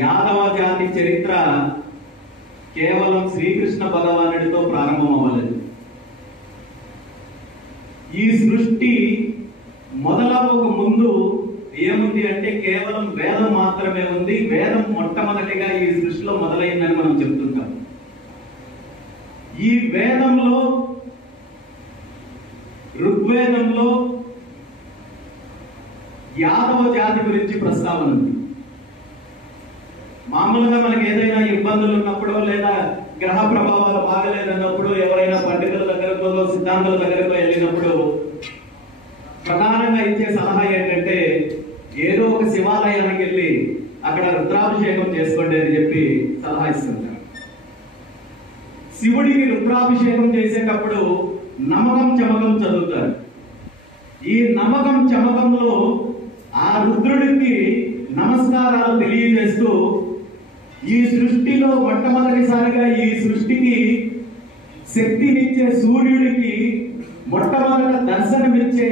యాదవ జాతి చరిత్ర కేవలం శ్రీకృష్ణ భగవానుడితో ప్రారంభం అవ్వలేదు. ఈ సృష్టి మొదలవక ముందు ఏముంది అంటే కేవలం వేదం మాత్రమే ఉంది. వేదం మొట్టమొదటిగా ఈ సృష్టిలో మొదలైందని మనం చెప్తుంటాం. ఈ వేదంలో, ఋగ్వేదంలో యాదవ జాతి గురించి ప్రస్తావన ఉంది. మామూలుగా మనకి ఏదైనా ఇబ్బందులు ఉన్నప్పుడు లేదా గ్రహ ప్రభావాలు బాగలేదన్నప్పుడు ఎవరైనా పండితుల దగ్గరకో సిద్ధాంతుల దగ్గరకో వెళ్ళినప్పుడు ప్రధానంగా ఇచ్చే సలహా ఏంటంటే ఏదో ఒక శివాలయానికి వెళ్ళి అక్కడ రుద్రాభిషేకం చేసుకోండి అని చెప్పి సలహా ఇస్తుంటారు. శివుడికి రుద్రాభిషేకం చేసేటప్పుడు నమకం చమకం చదువుతారు. ఈ నమకం చమకంలో ఆ రుద్రుడికి నమస్కారాలు తెలియజేస్తూ ఈ సృష్టిలో మొట్టమొదటిసారిగా ఈ సృష్టికి శక్తినిచ్చే సూర్యుడికి మొట్టమొదట దర్శనమిచ్చే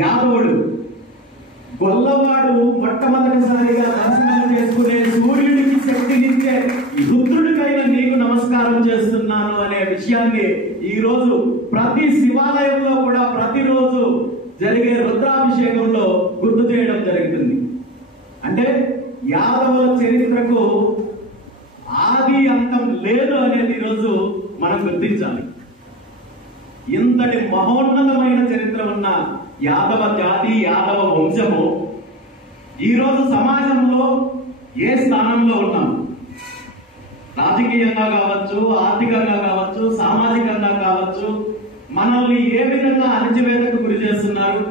యాదవుడు, గొల్లవాడు మొట్టమొదటిసారిగా దర్శనం చేసుకునే సూర్యుడికి శక్తినిచ్చే రుద్రుడికైనా నీకు నమస్కారం చేస్తున్నాను అనే విషయాన్ని ఈ రోజు ప్రతి శివాలయంలో కూడా ప్రతిరోజు జరిగే రుద్రాభిషేకంలో గుర్తు చేయడం జరుగుతుంది. అంటే యాదవుల చరిత్రకు ఆది అంతం లేదు అనేది ఈరోజు మనం గుర్తించాలి. ఇంతటి మహోన్నతమైన చరిత్ర ఉన్న యాదవ జాతి, యాదవ వంశము ఈరోజు సమాజంలో ఏ స్థానంలో ఉన్నాం? రాజకీయంగా కావచ్చు, ఆర్థికంగా కావచ్చు, సామాజికంగా కావచ్చు, మనల్ని ఏ విధంగా అణచివేతకు గురి చేస్తున్నారు,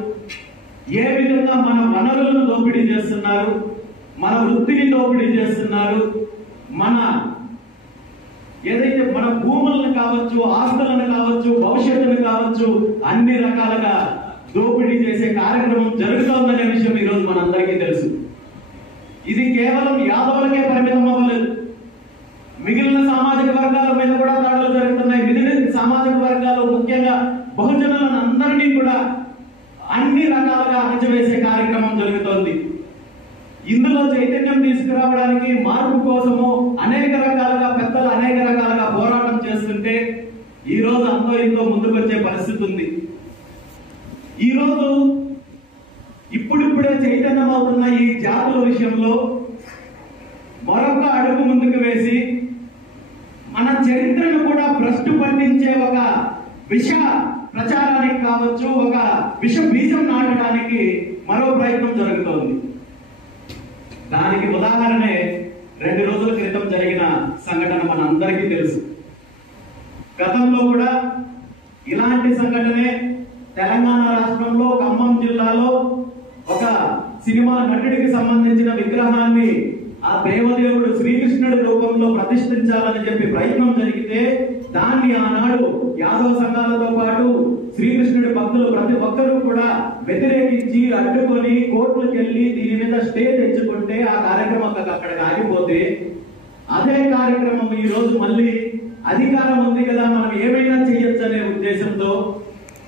ఏ విధంగా మన వనరులను దోపిడీ చేస్తున్నారు, మన వృత్తిని దోపిడీ చేస్తున్నారు, మన ఏదైతే మన భూములను కావచ్చు, ఆస్తులను కావచ్చు, భవిష్యత్తును కావచ్చు, అన్ని రకాలుగా దోపిడీ చేసే కార్యక్రమం జరుగుతోందనే విషయం ఈరోజు మనందరికీ తెలుసు. ఇది కేవలం యాదవులకే పరిమితం అవ్వలేదు. మిగిలిన సామాజిక వర్గాల మీద కూడా దాడులు జరుగుతున్నాయి. మిగిలిన సామాజిక వర్గాలు ముఖ్యంగా బహుజనులను అందరినీ కూడా అన్ని రకాలుగా అణచివేసే కార్యక్రమం జరుగుతోంది. ఇందులో చైతన్యం తీసుకురావడానికి, మార్పు కోసము అనేక రకాలుగా పెద్దలు అనేక రకాలుగా పోరాటం చేస్తుంటే ఈ రోజు అంతో ఇంతో ముందుకు వచ్చే పరిస్థితి ఉంది. ఈ రోజు ఇప్పుడిప్పుడే చైతన్యం అవుతున్న ఈ జాతుల విషయంలో మరొక అడుగు ముందుకు వేసి మన చరిత్రను కూడా భ్రష్టు పట్టించే ఒక విష ప్రచారానికి కావచ్చు, ఒక విష బీజం నాటడానికి మరో ప్రయత్నం జరుగుతోంది. దానికి ఉదాహరణే 2 రోజుల క్రితం జరిగిన సంఘటన మనందరికీ తెలుసు. గతంలో కూడా ఇలాంటి సంఘటనే తెలంగాణ రాష్ట్రంలో ఖమ్మం జిల్లాలో ఒక సినిమా నటుడికి సంబంధించిన విగ్రహాన్ని ఆ దేవదేవుడు శ్రీకృష్ణుడి రూపంలో ప్రతిష్ఠించాలని చెప్పి ప్రయత్నం జరిగితే దాన్ని ఆనాడు యాదవ సంఘాలతో పాటు శ్రీకృష్ణుడి భక్తులు ప్రతి ఒక్కరూ కూడా వ్యతిరేకించి అడ్డుకొని కోర్టులకు వెళ్ళి దీని మీద స్టే తెచ్చుకుంటే ఆ కార్యక్రమం అక్కడికి ఆగిపోతే అదే కార్యక్రమం ఈ రోజు మళ్ళీ అధికారం ఉంది కదా మనం ఏమైనా చేయొచ్చు అనే ఉద్దేశంతో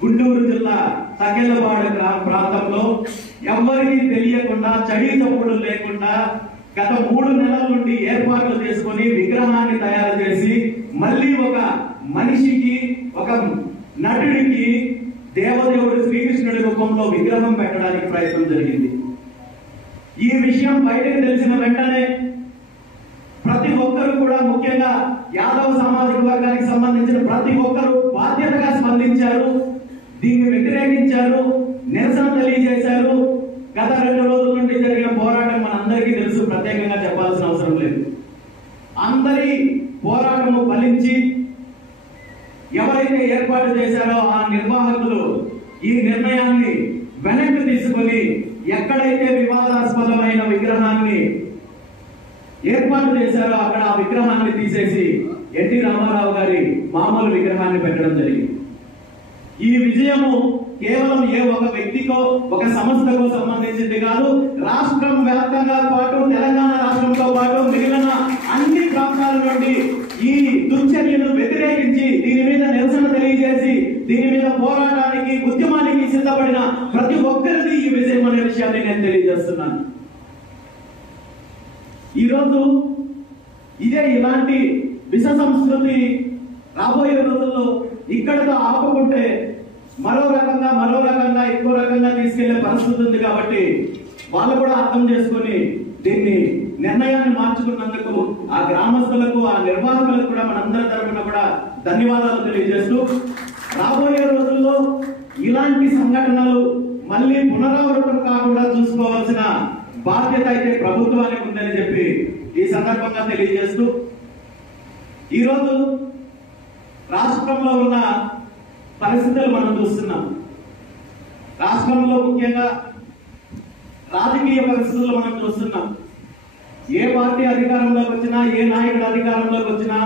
గుంటూరు జిల్లా తకెళ్లపాడు ప్రాంతంలో ఎవరికీ తెలియకుండా, చడి తప్పుడు లేకుండా గత 3 నెలల నుండి ఏర్పాట్లు చేసుకొని విగ్రహాన్ని తయారు చేసి మళ్ళీ ఒక మనిషికి, ఒక నటుడికి దేవదేవుడు శ్రీకృష్ణుడి రూపంలో విగ్రహం పెట్టడానికి ప్రయత్నం జరిగింది. ఈ విషయం బయటకు తెలిసిన వెంటనే ప్రతి ఒక్కరు కూడా, ముఖ్యంగా యాదవ సామాజిక వర్గానికి సంబంధించిన ప్రతి ఒక్కరు బాధ్యతగా స్పందించారు, దీన్ని వ్యతిరేకించారు, నిరసన తెలియజేశారు. గత 2 రోజుల నుండి జరిగిన పోరాటం మనందరికీ తెలుసు, ప్రత్యేకంగా చెప్పాల్సిన అవసరం లేదు. అందరి పోరాటము ఫలించి ఎవరైతే ఏర్పాటు చేశారో ఆ నిర్వాహకులు ఈ నిర్ణయాన్ని వెనక్కి తీసుకొని ఎక్కడైతే వివాదాస్పదమైన విగ్రహాన్ని ఏర్పాటు చేశారో అక్కడ ఆ విగ్రహాన్ని తీసేసి ఎన్టీ రామారావు గారి మామూలు విగ్రహాన్ని పెట్టడం జరిగింది. ఈ విజయము కేవలం ఏ ఒక వ్యక్తికో, ఒక సంస్థకో సంబంధించింది కాదు. రాష్ట్రం వ్యాప్తంగా పాటు తెలంగాణ రాష్ట్రంతో పాటు మిగిలిన అన్ని ప్రాంతాల నుండి ఈ దుశ్చర్యను వ్యతిరేకించి దీని మీద నిరసన తెలియజేసి దీని మీద పోరాటానికి, ఉద్యమానికి సిద్ధపడిన ప్రతి ఒక్కరిది ఈ విజయం అనే విషయాన్ని నేను తెలియజేస్తున్నాను. ఈ ఈరోజు ఇలాంటి విష సంస్కృతి రాబోయే రోజుల్లో ఇక్కడతో ఆపుకుంటే మరో రకంగా ఇంకో రకంగా తీసుకెళ్లే పరిస్థితి ఉంది. కాబట్టి వాళ్ళు కూడా అర్థం చేసుకుని దీన్ని నిర్ణయాన్ని మార్చుకున్నందుకు ఆ గ్రామస్తులకు, ఆ నిర్వాహకులకు కూడా మనందరి తరఫున కూడా ధన్యవాదాలు తెలియజేస్తూ, రాబోయే రోజుల్లో ఇలాంటి సంఘటనలు మళ్ళీ పునరావృతం కాకుండా చూసుకోవాల్సిన బాధ్యత అయితే ప్రభుత్వానికి ఉందని చెప్పి ఈ సందర్భంగా తెలియజేస్తూ, ఈరోజు రాష్ట్రంలో ఉన్న పరిస్థితులు మనం చూస్తున్నాం. రాష్ట్రంలో ముఖ్యంగా రాజకీయ పరిస్థితులు మనం చూస్తున్నాం. ఏ పార్టీ అధికారంలోకి వచ్చినా, ఏ నాయకుడు అధికారంలోకి వచ్చినా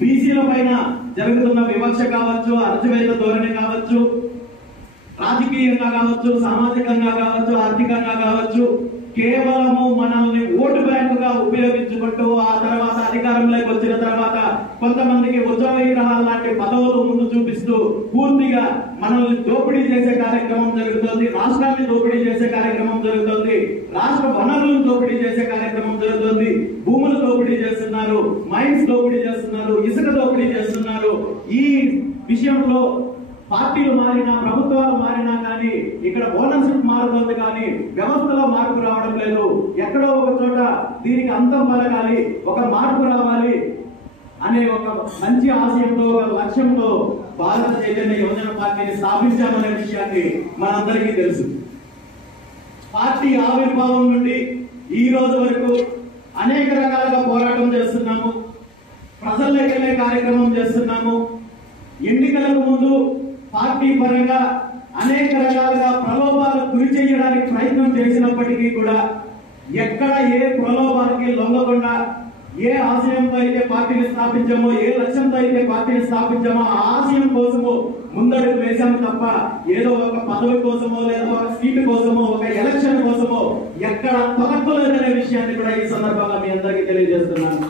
బీసీల పైన జరుగుతున్న వివక్ష కావచ్చు, అణచివేత ధోరణి కావచ్చు, రాజకీయంగా కావచ్చు, సామాజికంగా కావచ్చు, ఆర్థికంగా కావచ్చు, కేవలము మనల్ని ఓటు బ్యాంకుగా ఉపయోగించుకుంటూ ఆ తర్వాత అధికారంలోకి వచ్చిన తర్వాత కొంతమందికి ఉద్యోగ విగ్రహాల లాంటి పదవులు ముందు చూపిస్తూ పూర్తిగా మనల్ని దోపిడీ చేసే కార్యక్రమం జరుగుతుంది. రాష్ట్రాన్ని దోపిడీ చేసే కార్యక్రమం జరుగుతుంది. రాష్ట్ర వనరులను దోపిడీ చేసే కార్యక్రమం జరుగుతుంది. భూములు దోపిడీ చేస్తున్నారు, మైన్స్ దోపిడీ చేస్తున్నారు, ఇసుక దోపిడీ చేస్తున్నారు. ఈ విషయంలో పార్టీలు మారినా, ప్రభుత్వాలు మారినా కానీ ఇక్కడ ఓనర్షిప్ మారుతుంది, కానీ వ్యవస్థలో మార్పు రావడం లేదు. ఎక్కడో ఒక చోట దీనికి అంతం పలకాలి, ఒక మార్పు రావాలి అనే ఒక మంచి ఆశయంతో, ఒక లక్ష్యంతో భారత చైతన్య యువజన పార్టీని స్థాపించామనే విషయాన్ని మనందరికీ తెలుసు. పార్టీ ఆవిర్భావం నుండి ఈ రోజు వరకు అనేక రకాలుగా పోరాటం చేస్తున్నాము, ప్రజల్లోకి వెళ్ళే కార్యక్రమం చేస్తున్నాము. ఎన్నికలకు ముందు పార్టీ పరంగా అనేక రకాలుగా ప్రలోభాలకు గురి చేయడానికి ప్రయత్నం చేసినప్పటికీ కూడా ఎక్కడ ఏ ప్రలోభానికి లొంగకుండా ఏ ఆశయంతో అయితే పార్టీని స్థాపించామో, ఏ లక్ష్యంతో అయితే పార్టీని స్థాపించామో ఆ ఆశయం కోసము ముందడుగు వేశాము తప్ప ఏదో ఒక పదవి కోసమో, లేదా ఒక సీటు కోసమో, ఒక ఎలక్షన్ కోసమో ఎక్కడ తొలగలేదనే విషయాన్ని కూడా ఈ సందర్భంగా మీ అందరికీ తెలియజేస్తున్నాను.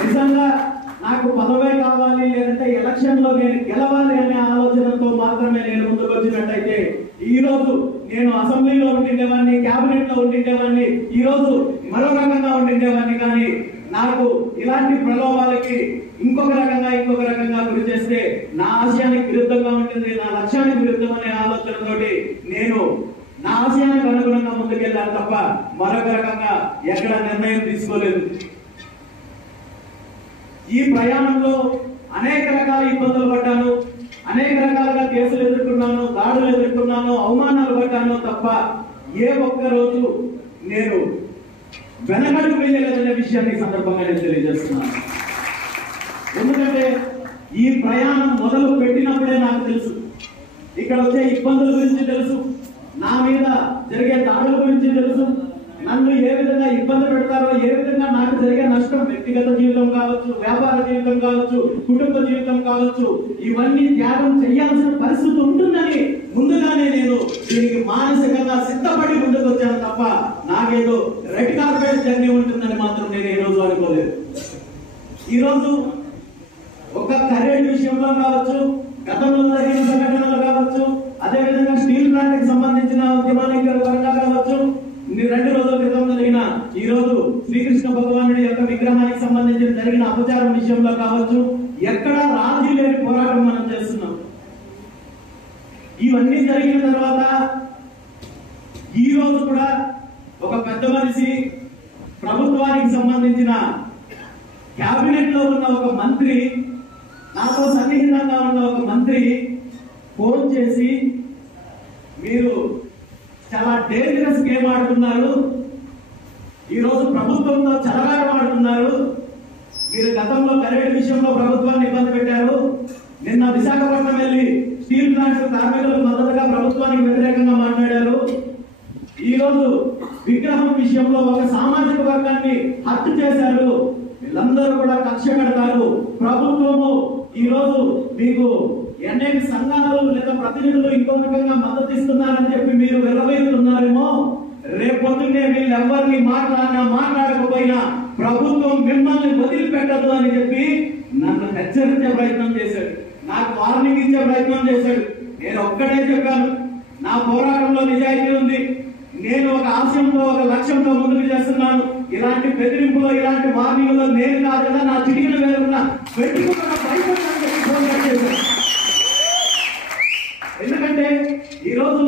నిజంగా నాకు పదవే కావాలి, లేదంటే ఎలక్షన్ లో నేను గెలవాలి అనే ఆలోచనతో మాత్రమే నేను ముందుకు వచ్చినట్టయితే ఈ రోజు నేను అసెంబ్లీలో ఉండిండేవాడిని, క్యాబినెట్ లో ఉండిండేవాడిని, ఈ రోజు మరో రకంగా ఉండిండేవాడిని. కానీ నాకు ఇలాంటి ప్రలోభాలకి ఇంకొక రకంగా గురి చేస్తే నా ఆశయానికి విరుద్ధంగా ఉంటుంది, నా లక్ష్యానికి విరుద్ధం అనే ఆలోచనతోటి నేను నా ఆశయానికి అనుగుణంగా ముందుకెళ్ళాను తప్ప మరొక రకంగా ఎక్కడ నిర్ణయం తీసుకోలేదు. ఈ ప్రయాణంలో అనేక రకాల ఇబ్బందులు పడ్డాను, అనేక రకాలుగా కేసులు ఎదుర్కొన్నాను, దాడులు ఎదుర్కొన్నాను, అవమానాలు పడ్డాను తప్ప ఏ ఒక్క రోజు నేను వెనకడుగు వేయలేదనే విషయాన్ని ఈ సందర్భంగా నేను తెలియజేస్తున్నాను. ఎందుకంటే ఈ ప్రయాణం మొదలు పెట్టినప్పుడే నాకు తెలుసు, ఇక్కడ వచ్చే ఇబ్బందుల గురించి తెలుసు, నా మీద జరిగే దాడుల గురించి తెలుసు, నన్ను ఏ విధంగా ఇబ్బంది పెడతారో, ఏ విధంగా నాకు జరిగే నష్టం, వ్యక్తిగత జీవితం కావచ్చు, వ్యాపార జీవితం కావచ్చు, కుటుంబ జీవితం కావచ్చు, ఇవన్నీ త్యాగం చేయాల్సిన పరిస్థితి ఉంటుందని ముందుగానే నేను దీనికి మానసికంగా సిద్ధపడి ముందుకు వచ్చాను తప్ప నాకేదో రెడ్ కార్పెట్ జర్నీ ఉంటుందని మాత్రం నేను ఏ రోజు అనుకోలేదు. ఈరోజు ఒక కరెంట్ విషయంలో కావచ్చు, గతంలో జరిగిన సంఘటనలు కావచ్చు, అదేవిధంగా స్టీల్ ప్లాంట్ కి సంబంధించిన ఉద్యమానికి పరంగా కావచ్చు, 2 రోజుల క్రితం జరిగిన ఈ రోజు శ్రీకృష్ణ భగవానుడి యొక్క విగ్రహానికి సంబంధించిన జరిగిన అపచారం విషయంలో కావచ్చు, ఎక్కడ రాజీ లేని పోరాటం మనం చేస్తున్నాం. ఇవన్నీ జరిగిన తర్వాత ఈ రోజు కూడా ఒక పెద్ద మనిషి, ప్రభుత్వానికి సంబంధించిన క్యాబినెట్ లో ఉన్న ఒక మంత్రి, నాతో సన్నిహితంగా ఉన్న ఒక మంత్రి ఫోన్ చేసి, మీరు చాలా డేంజరస్ గేమ్ ఆడుతున్నారు, ఈ రోజు ప్రభుత్వంతో చెలగాటం ఆడుతున్నారు, మీరు గతంలో కరెంట్ విషయంలో ప్రభుత్వాన్ని ఇబ్బంది పెట్టారు, నిన్న విశాఖపట్నం వెళ్లి స్టీల్ ప్లాంట్ కార్మికులకు మద్దతుగా ప్రభుత్వానికి వ్యతిరేకంగా మాట్లాడారు, ఈ రోజు విగ్రహం విషయంలో ఒక సామాజిక వర్గాన్ని హత్య చేశారు, వీళ్ళందరూ కూడా కక్ష కడతారు, ప్రభుత్వము ఈ రోజు మీకు అనేక సంఘాలు లేదా ప్రతినిధులు ఇంకో రకంగా మద్దతు ఇస్తున్నారని చెప్పి మీరు వెల్లవేస్తున్నారేమో, రేపొద్దునే వీళ్ళెవరిని మాట్లాడకపోయినా ప్రభుత్వం మిమ్మల్ని వదిలిపెట్టదు అని చెప్పి నన్ను హెచ్చరించే ప్రయత్నం చేశాడు, నాకు వార్నింగ్ ఇచ్చే ప్రయత్నం చేశాడు. నేను ఒక్కడే చెప్పాను, నా పోరాటంలో నిజాయితీ ఉంది, నేను ఒక ఆశయంతో ఒక లక్ష్యంతో ముందుకు చేస్తున్నాను. ఇలాంటి బెదిరింపులో ఇలాంటి వార్నింగ్లో నేను కాదు కదా నా చిటికిన వేరున్న పెట్టుకున్న భయపడ్డాను. ఎందుకంటే ఈరోజు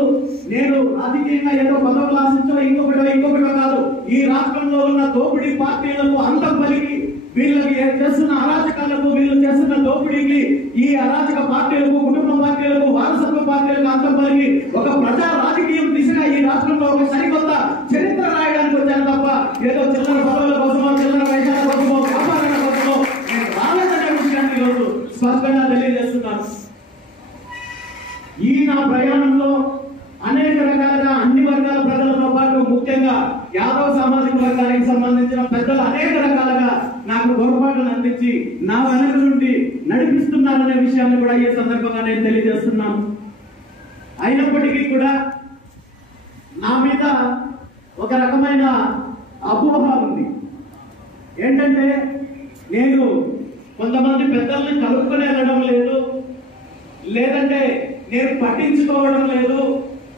నేను రాజకీయంగా ఏదో పదవులు ఆశించో ఇంకొకటో కాదు. ఈ రాష్ట్రంలో ఉన్న దోపిడీ పార్టీలకు అంతం పలికి వీళ్ళకి చేస్తున్న అరాచకాలకు వీళ్ళు చేస్తున్న దోపిడీకి ఈ అరాచక పార్టీలకు కుటుంబ పార్టీలకు వారసత్వ పార్టీలకు అంతం పలికి ఒక ప్రజా రాజకీయం దిశగా ఈ రాష్ట్రంలో ఒక సరికొత్త చరిత్ర రాయడానికి వచ్చాను తప్ప ఏదో చిల్లర పదవుల కోసమో చిల్లర వైశాల కోసమో వ్యాపారాల కోసమో నేను రాలేదనే విషయాన్ని ఈరోజు స్పష్టంగా తెలియజేస్తున్నాను. ఈ నా ప్రయాణంలో అనేక రకాలుగా అన్ని వర్గాల ప్రజలతో పాటు ముఖ్యంగా యాదవ సామాజిక వర్గానికి సంబంధించిన పెద్దలు అనేక రకాలుగా నాకు పొరపాటును అందించి నా వెనక నుండి నడిపిస్తున్నారనే విషయాన్ని కూడా ఈ సందర్భంగా నేను తెలియజేస్తున్నాను. అయినప్పటికీ కూడా నా మీద ఒక రకమైన అపోహ ఉంది. ఏంటంటే నేను కొంతమంది పెద్దల్ని కలుపుకొని వెళ్ళడం లేదు, లేదంటే నేను పట్టించుకోవడం లేదు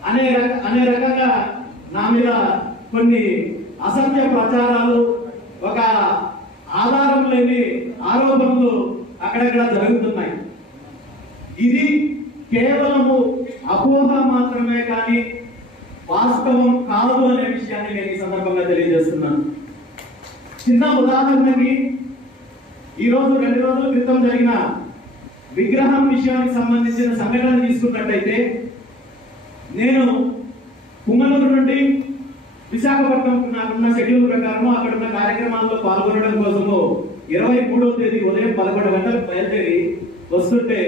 అనే రకంగా నా మీద కొన్ని అసత్య ప్రచారాలు, ఒక ఆధారం లేని ఆరోపణలు అక్కడక్కడ జరుగుతున్నాయి. ఇది కేవలము అపోహ మాత్రమే కానీ వాస్తవం కాదు అనే విషయాన్ని నేను ఈ సందర్భంగా తెలియజేస్తున్నాను. చిన్న ఉదాహరణకి ఈరోజు 2 రోజుల క్రితం జరిగిన విగ్రహం విషయానికి సంబంధించిన సంఘటన తీసుకున్నట్టయితే నేను పుంగనూరు నుండి విశాఖపట్నం నాకున్న షెడ్యూల్ ప్రకారం అక్కడున్న కార్యక్రమాల్లో పాల్గొనడం కోసము 23వ తేదీ ఉదయం 11 గంటలకు బయలుదేరి వస్తుంటే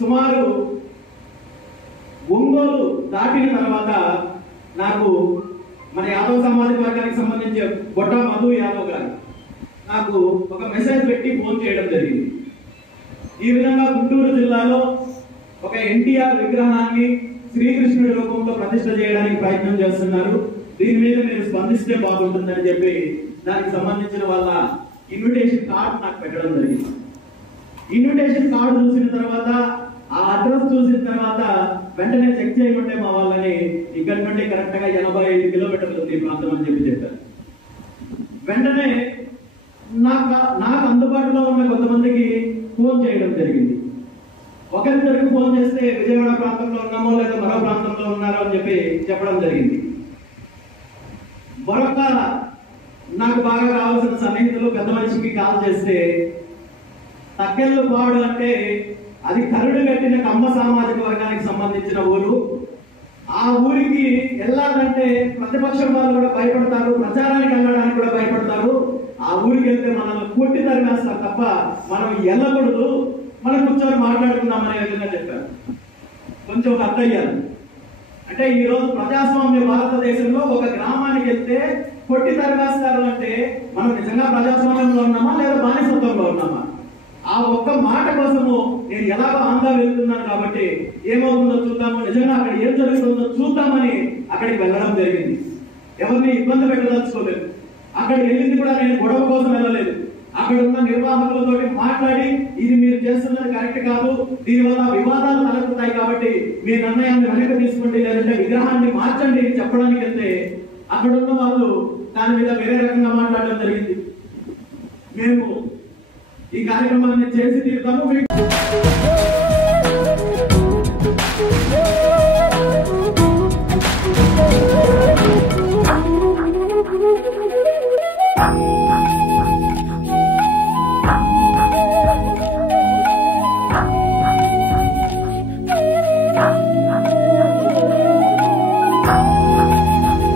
సుమారు ఒంగోలు దాటిన తర్వాత నాకు మన యాదవ్ సామాజిక వర్గానికి సంబంధించి బొట్ట మధు యాదవ్ గారు నాకు ఒక మెసేజ్ పెట్టి ఫోన్ చేయడం జరిగింది. ఈ విధంగా గుంటూరు జిల్లాలో ఒక ఎన్టీఆర్ విగ్రహాన్ని శ్రీకృష్ణుడి రూపంలో ప్రతిష్ఠ చేయడానికి ప్రయత్నం చేస్తున్నారు, దీని మీద మీరు స్పందిస్తే బాగుంటుందని చెప్పి దానికి సంబంధించిన వాళ్ళ ఇన్విటేషన్ కార్డు నాకు పెట్టడం జరిగింది. ఇన్విటేషన్ కార్డు చూసిన తర్వాత ఆ అడ్రస్ చూసిన తర్వాత వెంటనే చెక్ చేయమంటే మా వాళ్ళని ఇక్కడ నుండి కరెక్ట్ గా 85 కిలోమీటర్లు ఉంది ఈ ప్రాంతం అని చెప్పారు. వెంటనే నాకు అందుబాటులో ఉన్న కొంతమందికి ఫోన్ చేయడం జరిగింది. ఒకరిద్దరికి ఫోన్ చేస్తే విజయవాడ ప్రాంతంలో ఉన్నామో లేదా మరో ప్రాంతంలో ఉన్నారో అని చెప్పి చెప్పడం జరిగింది. మరొక నాకు బాగా కావాల్సిన సన్నిహితులు పెద్ద మనిషికి కాల్ చేస్తే తక్కెళ్ళు పాడు అంటే అది కరుడు కట్టిన కమ్మ సామాజిక వర్గానికి సంబంధించిన ఊరు. ఆ ఊరికి వెళ్ళాలంటే ప్రతిపక్షం వాళ్ళు కూడా భయపడతారు, ప్రచారానికి వెళ్ళడానికి కూడా భయపడతారు. ఆ ఊరికి వెళ్తే మనల్ని కొట్టి తరిమేస్తారు తప్ప మనం వెళ్ళకూడదు, మనం కూర్చొని మాట్లాడుకుందాం అనే విధంగా చెప్పారు. కొంచెం అర్థయ్యారు. అంటే ఈ రోజు ప్రజాస్వామ్య భారతదేశంలో ఒక గ్రామానికి వెళ్తే కొట్టి తరిమేస్తారు అంటే మనం నిజంగా ప్రజాస్వామ్యంలో ఉన్నామా లేదా బానిసత్వంలో ఉన్నామా? ఆ ఒక్క మాట కోసము నేను ఎలాగో ఆంధ్ర వెళ్తున్నాను కాబట్టి ఏమవుతుందో చూద్దాము, నిజంగా అక్కడ ఏం జరుగుతుందో చూద్దామని అక్కడికి వెళ్ళడం జరిగింది. ఎవరిని ఇబ్బంది పెట్టదలుచుకోలేదు. అక్కడికి వెళ్ళింది కూడా నేను గొడవ కోసం వెళ్ళలేదు. అక్కడ ఉన్న నిర్వాహకులతో మాట్లాడి ఇది మీరు చేస్తున్నది కరెక్ట్ కాదు, దీనివల్ల వివాదాలు తలెత్తుతాయి కాబట్టి మీ నిర్ణయాన్ని వెనక్కి తీసుకోండి, లేదంటే విగ్రహాన్ని మార్చండి చెప్పడానికి వెళ్తే అక్కడ ఉన్న వాళ్ళు దాని మీద వేరే రకంగా మాట్లాడడం జరిగింది. మేము ఈ కార్యక్రమాన్ని చేసి తీరుతాము.